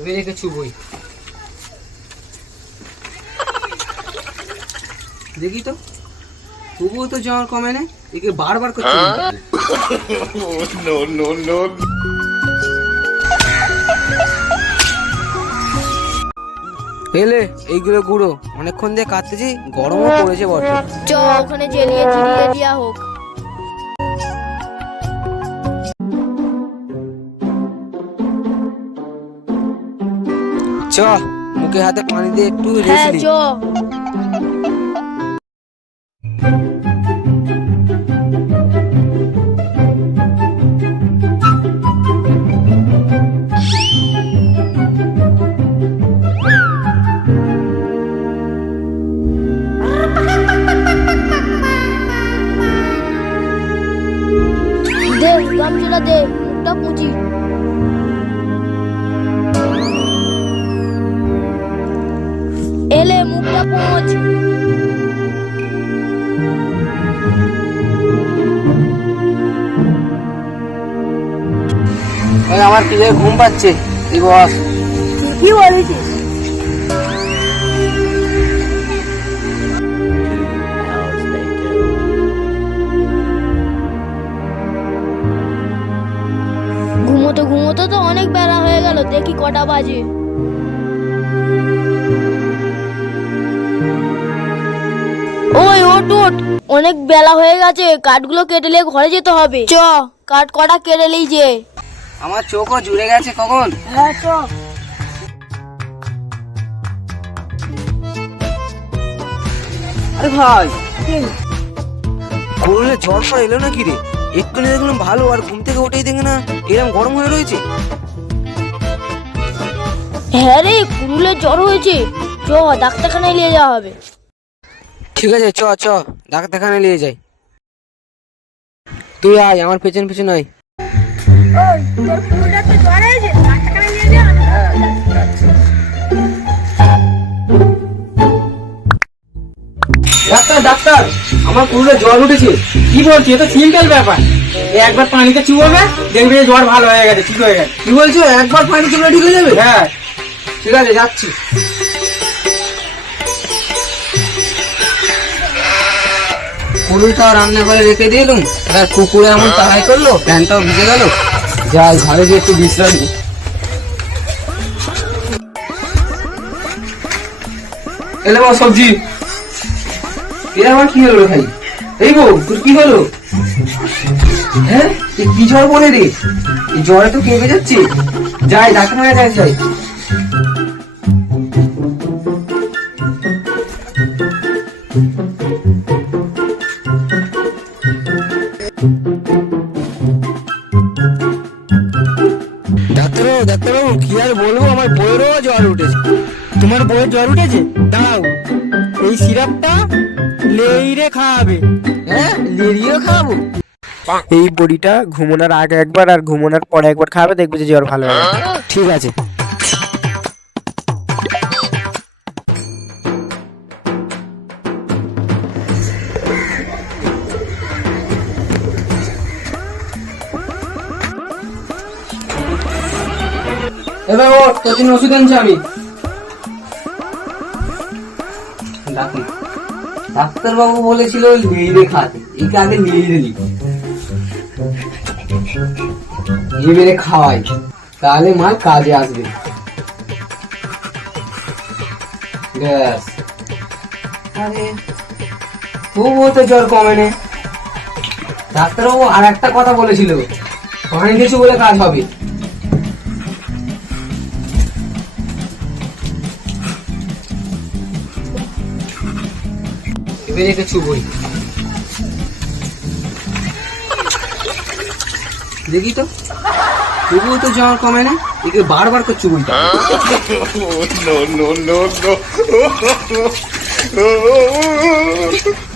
এবার একে চুবই। দেখি তো। তবুও তো জ্বর কমে না একে বারবার করতে. এলে এইগুলো গুঁড়ো। অনেকক্ষণ দিয়ে কাটতেছি গরমও পড়েছে বটে। চ ওখানে জেলিয়ে দেওয়া হোক। মুখে হাতে পানি দিয়ে একটু হ্যাঁ রেস্ট চ দে গামছাটা দে মুখটা পুঁচি। এলে মুখটা ওই আমার কি ঘুম পাচ্ছে এই বস কি বলেছিস ঘুমোতে ঘুমোতে তো অনেক বেলা হয়ে গেল। দেখি কটা বাজে। ওট ওট অনেক বেলা হয়ে গেছে কাঠগুলো কেটেলে ঘরে যেতে হবে। চ কাঠ কটা কেটেলেই যে। আমার চোখও জুড়ে গেছে কখন? হ্যাঁ চ। আরে ভাই। করলে জ্বর ফর এলো নাকি রে? এক্ষুনি দেখলাম ভালো আর ঘুম থেকে উঠেই দেখে না এরকম গরম হয়ে রয়েছে। হ্যাঁ রে কুরুলের জ্বর হয়েছে। চ ডাক্তারখানায় নিয়ে যাওয়া হবে। ঠিক আছে চ চ ডাক্তারখানে নিয়ে যাই। তুই আয় আমার পেছন পেছন আয়। ডাক্তার ডাক্তার আমার পুরো জ্বর উঠেছে। কি বলছি এটা সিম্পল ব্যাপার। এই একবার পানিতে চুবোবে দেখবে জ্বর ভালো হয়ে গেছে ঠিক হয়ে গেছে। কি বলছো? একবার পানি চুপড়ে ঠিক হয়ে যাবে? হ্যাঁ। ঠিক আছে যাচ্ছি। কুড়ুলটা রান্না করে রেখে দিলাম আর কুকুরে এমন তাহাই করল প্যান্টটাও ভিজে গেল। যাই ঘরে গিয়ে একটু বিশ্রাম নিই। এলে বাবা সবজি। এ আমার কি হলো ভাই? এই বউ তোর কি হলো? হ্যাঁ কি জ্বর বলে রে? এই জ্বরে তো কেঁপে যাচ্ছে। যাই, ডাক্তার যাই যাই। ডাক্তারবাবু কি আর বলব? আমার বইয়েরও জ্বর উঠেছে। তোমার বইয়ের জ্বর উঠেছে? দাও। এই সিরাপটা লেইরে খাওয়াবে। হ্যাঁ লেরিও খাব। এই বড়িটা ঘুমানোর আগে একবার আর ঘুমানোর পরে একবার খাবে দেখবে যে জ্বর ভালো হবে। ঠিক আছে। এবার ও জন্য ওষুধ আনছি আমি। ডাক্তার। বলেছিল লিড়ে খাতে। একে আগে লিড়ে খাওয়াই। তাহলে মাল কাজে আসবে। ব্যাস। আরে, তবুও তো জ্বর কমে নে। ডাক্তারবাবু আর একটা কথা বলেছিল। পানি কিছু বলে কাজ হবে। এবারে একে ছুবই দেখি তো তবুও তো জ্বর কমে না একে বারবার করে চুবই নো নো নো no.